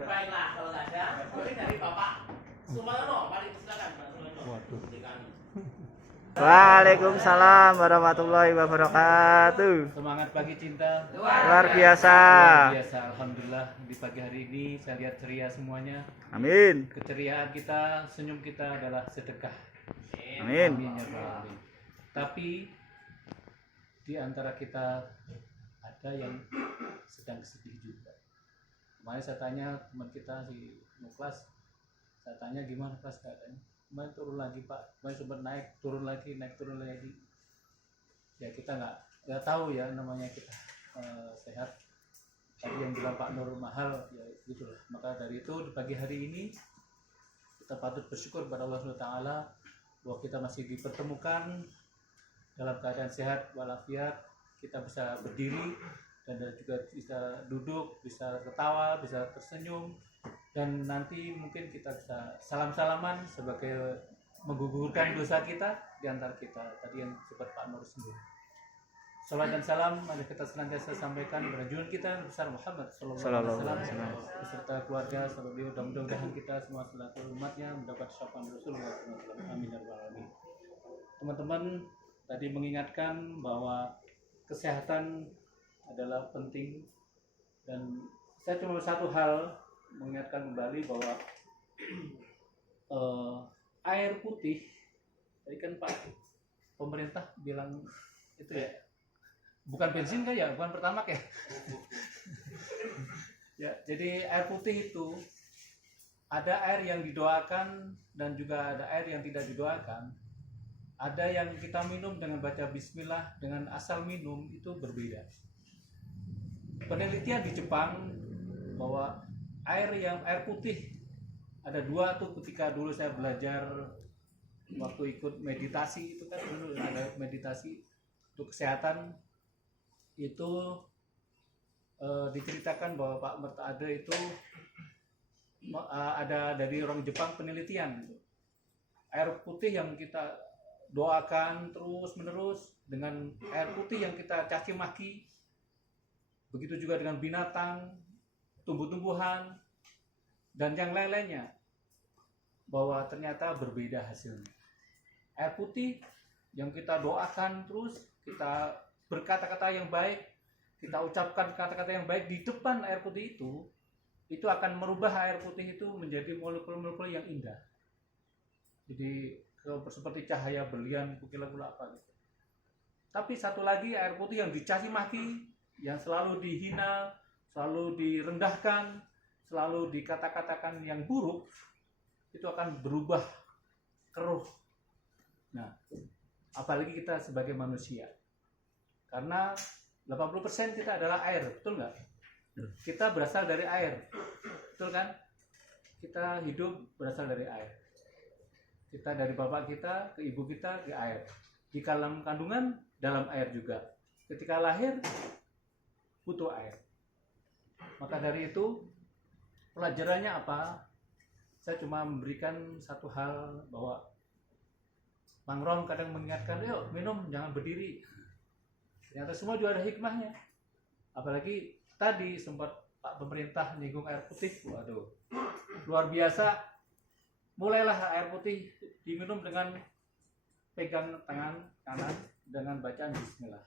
Baiklah, kalau nggak ada, mungkin dari Bapak Sumarno, mari silakan Pak Sumarno. Waduh. Waalaikumsalam warahmatullahi wabarakatuh. Semangat pagi cinta. Luar biasa. Luar biasa, alhamdulillah di pagi hari ini saya lihat ceria semuanya. Amin. Keceriaan kita, senyum kita adalah sedekah. Amin. Amin ya Rabbal Alamin. Tapi di antara kita ada yang sedang sedih juga. Kemarin saya tanya teman kita si Muklas, saya tanya gimana Mas keadaannya? Kemarin turun lagi Pak, kemarin sempat naik turun lagi. Ya kita nggak tahu ya namanya kita sehat. Tadi yang bilang Pak Nur mahal, ya gitulah. Maka dari itu di pagi hari ini kita patut bersyukur kepada Allah SWT bahwa kita masih dipertemukan dalam keadaan sehat walafiat, kita bisa berdiri dan juga bisa duduk, bisa ketawa, bisa tersenyum, dan nanti mungkin kita bisa salam-salaman sebagai menggugurkan dosa kita di antara kita tadi yang sempat Pak Nur singgung. Salam dan salam mari kita senantiasa sampaikan kepada junjungan kita besar Muhammad sallallahu alaihi wasallam beserta keluarga sampai beliau, dan mudah-mudahan kita semua selaku umatnya mendapat syafaat Rasulullah sallallahu alaihi wasallam. Amin ya rabbal alamin. Teman-teman tadi mengingatkan bahwa kesehatan adalah penting, dan saya cuma satu hal mengingatkan kembali bahwa air putih tadi kan Pak pemerintah bilang itu ya bukan bensin kan ya, bukan pertamax ya. Ya, jadi air putih itu ada air yang didoakan dan juga ada air yang tidak didoakan. Ada yang kita minum dengan baca bismillah, dengan asal minum itu berbeda. Penelitian di Jepang bahwa air putih ada dua tuh, ketika dulu saya belajar waktu ikut meditasi itu kan dulu ada meditasi untuk kesehatan itu diceritakan bahwa Pak Mertaade itu ada dari orang Jepang penelitian air putih yang kita doakan terus menerus dengan air putih yang kita caci maki, begitu juga dengan binatang, tumbuh-tumbuhan, dan yang lain-lainnya, bahwa ternyata berbeda hasilnya. Air putih yang kita doakan terus, kita berkata-kata yang baik, kita ucapkan kata-kata yang baik di depan air putih itu akan merubah air putih itu menjadi molekul-molekul yang indah. Jadi seperti cahaya berlian, kukila-kula apa gitu. Tapi satu lagi air putih yang dicaci maki, yang selalu dihina, selalu direndahkan, selalu dikata-katakan yang buruk, itu akan berubah keruh. Nah, apalagi kita sebagai manusia. Karena 80% kita adalah air, betul nggak? Kita berasal dari air, betul kan? Kita hidup berasal dari air. Kita dari bapak kita, ke ibu kita, ke air. Di dalam kandungan, dalam air juga. Ketika lahir, butuh air. Maka dari itu, pelajarannya apa? Saya cuma memberikan satu hal bahwa Bang Ron kadang mengingatkan, yuk minum, jangan berdiri. Ternyata semua juga ada hikmahnya. Apalagi tadi sempat Pak pemerintah nyinggung air putih, waduh, luar biasa. Mulailah air putih diminum dengan pegang tangan kanan dengan bacaan bismillah.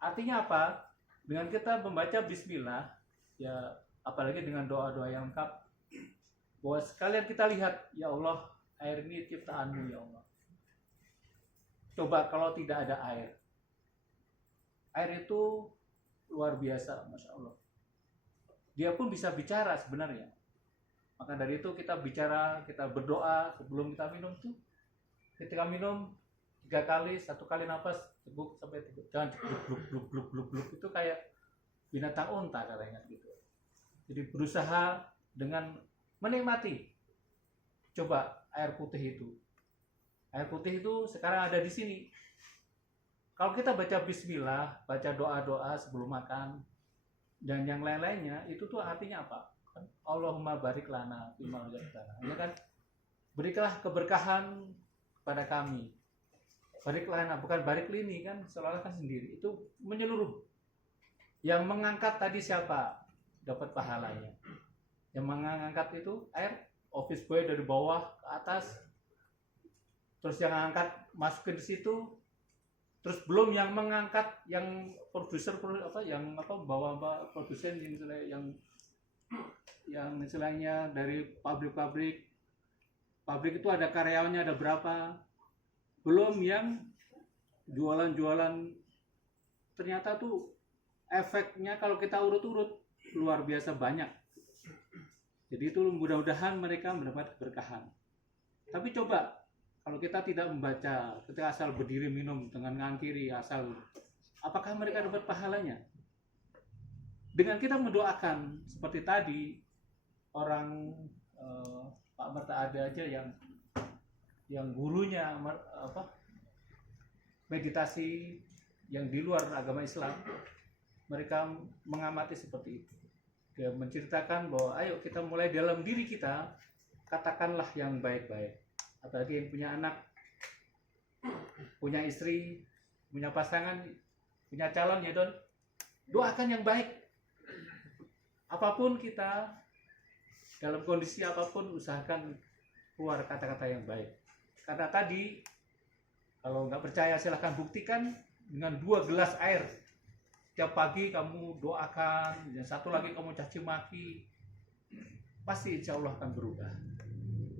Artinya apa? Dengan kita membaca bismillah, ya apalagi dengan doa-doa yang lengkap, bahwa sekalian kita lihat, ya Allah, air ini ciptaanmu ya Allah. Coba kalau tidak ada air. Air itu luar biasa, Masya Allah. Dia pun bisa bicara sebenarnya. Maka dari itu kita bicara, kita berdoa sebelum kita minum tuh. Ketika minum 3 kali, 1 kali nafas, teguk sampai teguk. Jangan bluk itu kayak binatang unta katanya gitu. Jadi berusaha dengan menikmati. Coba air putih itu. Air putih itu sekarang ada di sini. Kalau kita baca bismillah, baca doa-doa sebelum makan, dan yang lain-lainnya, itu tuh artinya apa? Allahumma barik lana fima razaqtana. Ya kan? Berikanlah keberkahan pada kami. Barik lana, bukan barik lini kan, seolah-olah kan sendiri. Itu menyeluruh. Yang mengangkat tadi siapa? dapat pahalanya. Yang mengangkat itu air office boy dari bawah ke atas, terus yang angkat masukin di situ, terus belum yang mengangkat yang produser bawa produsen yang istilahnya dari pabrik itu ada karyawannya ada berapa, belum yang jualan ternyata tuh efeknya kalau kita urut-urut luar biasa banyak. Jadi itu mudah-mudahan mereka mendapat keberkahan. Tapi coba kalau kita tidak membaca, kita asal berdiri minum dengan ngangkiri asal, apakah mereka dapat pahalanya? Dengan kita mendoakan seperti tadi orang Pak Merta ada aja yang gurunya meditasi yang di luar agama Islam, mereka mengamati seperti itu. Dia menceritakan bahwa ayo kita mulai dalam diri kita, katakanlah yang baik-baik. Apalagi yang punya anak, punya istri, punya pasangan, punya calon ya Don, doakan yang baik. Apapun kita, dalam kondisi apapun usahakan keluar kata-kata yang baik. Karena tadi kalau nggak percaya silahkan buktikan dengan 2 gelas air. Setiap pagi kamu doakan, dan satu lagi kamu caci maki, pasti insya Allah akan berubah.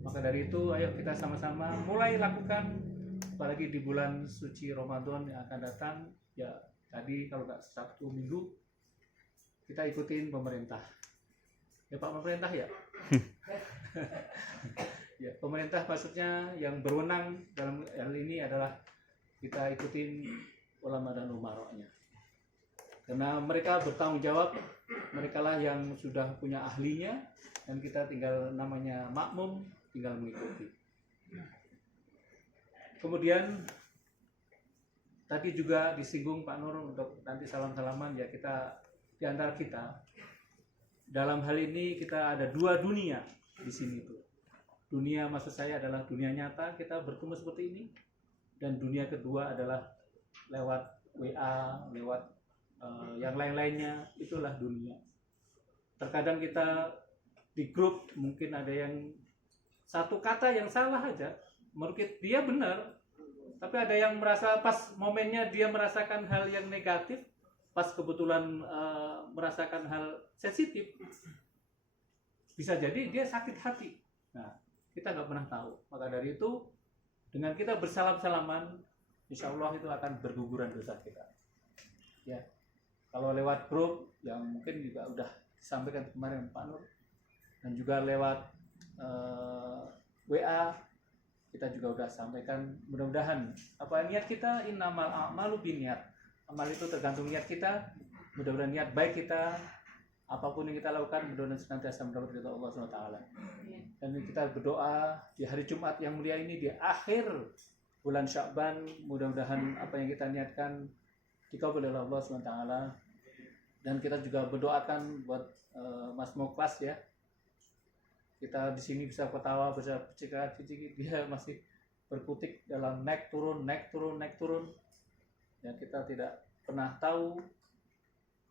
Maka dari itu ayo kita sama-sama mulai lakukan, apalagi di bulan suci Ramadan yang akan datang. Ya tadi kalau nggak Sabtu Minggu kita ikutin pemerintah. Ya Pak Pemerintah ya. Ya pemerintah maksudnya yang berwenang dalam hal ini adalah kita ikutin ulama dan umaroknya. Karena mereka bertanggung jawab, mereka lah yang sudah punya ahlinya, dan kita tinggal namanya makmum, tinggal mengikuti. Kemudian tadi juga disinggung Pak Nur untuk nanti salam-salaman, ya kita di antara kita dalam hal ini kita ada 2 dunia di sini tuh. Dunia maksud saya adalah dunia nyata kita bertemu seperti ini, dan dunia kedua adalah lewat WA, lewat yang lain-lainnya, itulah dunia. Terkadang kita di grup mungkin ada yang satu kata yang salah aja, menurut dia benar, tapi ada yang merasa pas momennya dia merasakan hal yang negatif, pas kebetulan merasakan hal sensitif, bisa jadi dia sakit hati. Nah, kita nggak pernah tahu. Maka dari itu, dengan kita bersalam-salaman, insya Allah itu akan berguguran dosa kita. Ya. Kalau lewat grup yang mungkin juga udah disampaikan kemarin Pak Nur, dan juga lewat WA kita juga udah sampaikan, mudah-mudahan apa niat kita, innamal a'malu binniyat. Amal itu tergantung niat kita. Mudah-mudahan niat baik kita, apapun yang kita lakukan mudah-mudahan senantiasa mendapat ridha Allah SWT. Dan kita berdoa di hari Jumat yang mulia ini, di akhir bulan Sya'ban, mudah-mudahan apa yang kita niatkan dikabul oleh Allah SWT. Dan kita juga berdoakan buat Mas Moklas ya. Kita di sini bisa ketawa, bisa bercakap-cakap, dia masih berkutik dalam naik turun. Ya kita tidak pernah tahu,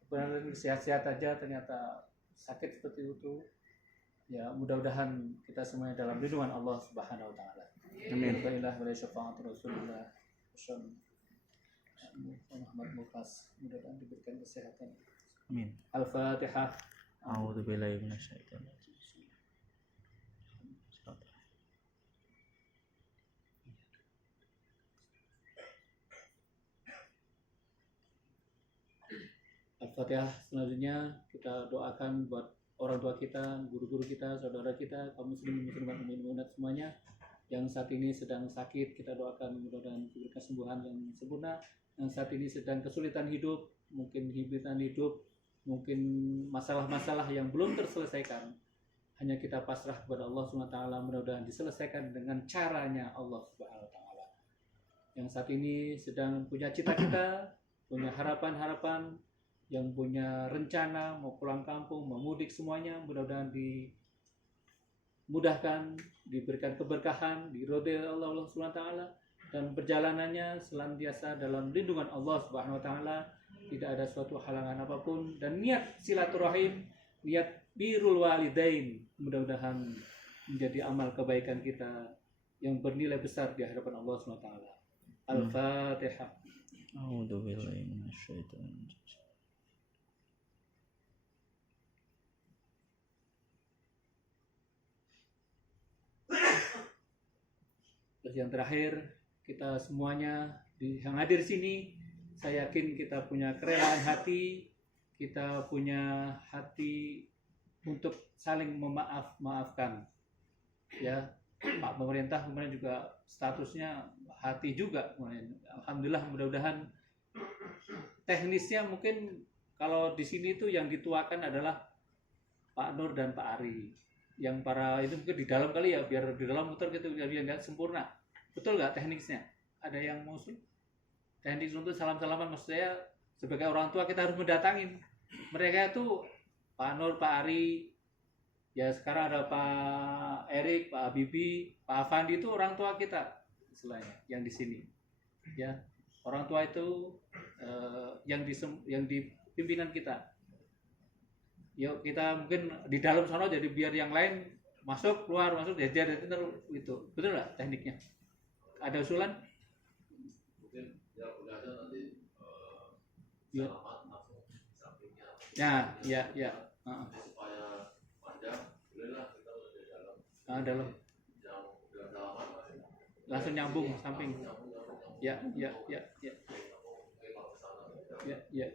kebenaran sehat-sehat aja ternyata sakit seperti itu. Ya mudah-mudahan kita semuanya dalam lindungan Allah Subhanahu wa taala. Amin. Wa syafa'atu Rasulullah Muhammad Mufas, mudah-mudahan diberikan kesehatan. Amin. Al-Fatihah. A'udzubillahi minasyaitonir rajim. Al-Fatihah. Selanjutnya kita doakan buat orang tua kita, guru-guru kita, saudara kita, kaum muslimin muslimat mukminin semuanya yang saat ini sedang sakit, kita doakan mudah-mudahan diberikan kesembuhan yang sempurna. Yang saat ini sedang kesulitan hidup, mungkin himpitan hidup, mungkin masalah-masalah yang belum terselesaikan, hanya kita pasrah kepada Allah SWT, mudah-mudahan diselesaikan dengan caranya Allah SWT. Yang saat ini sedang punya cita-cita, punya harapan-harapan, yang punya rencana mau pulang kampung, mau mudik semuanya, mudah-mudahan dimudahkan, diberikan keberkahan, diridhoi Allah SWT, dan perjalanannya senantiasa dalam lindungan Allah Subhanahu wa taala, tidak ada suatu halangan apapun, dan niat silaturahim niat birrul walidain, mudah-mudahan menjadi amal kebaikan kita yang bernilai besar di hadapan Allah SWT. Al-Fatihah. A'udzu billahi minasyaitonir rajim. Terus yang terakhir, kita semuanya yang hadir sini, saya yakin kita punya kerelaan hati, kita punya hati untuk saling maafkan. Ya, Pak pemerintah kemudian juga statusnya hati juga. Alhamdulillah, mudah-mudahan teknisnya mungkin kalau di sini itu yang dituakan adalah Pak Nur dan Pak Ari. Yang para itu mungkin di dalam kali ya, biar di dalam muter gitu, biar nggak sempurna. Betul nggak teknisnya? Ada yang mau usul? Teknik untuk salam-salaman, maksud saya sebagai orang tua kita harus mendatangin mereka itu Pak Nur, Pak Ari, ya sekarang ada Pak Erik, Pak Bibi, Pak Afandi, itu orang tua kita istilahnya yang di sini. Ya, orang tua itu yang di pimpinan kita. Yuk kita mungkin di dalam sana jadi biar yang lain masuk keluar masuk jadi itu betul nggak tekniknya? Ada usulan? Mungkin ya udah ada nanti Ya. salaman langsung di sampingnya. Ya. Supaya panjang, bolehlah kita udah di dalam. Dalam Yang udah salaman langsung nyambung samping. nyambung. Ya. Nyambung ke sana. Ya.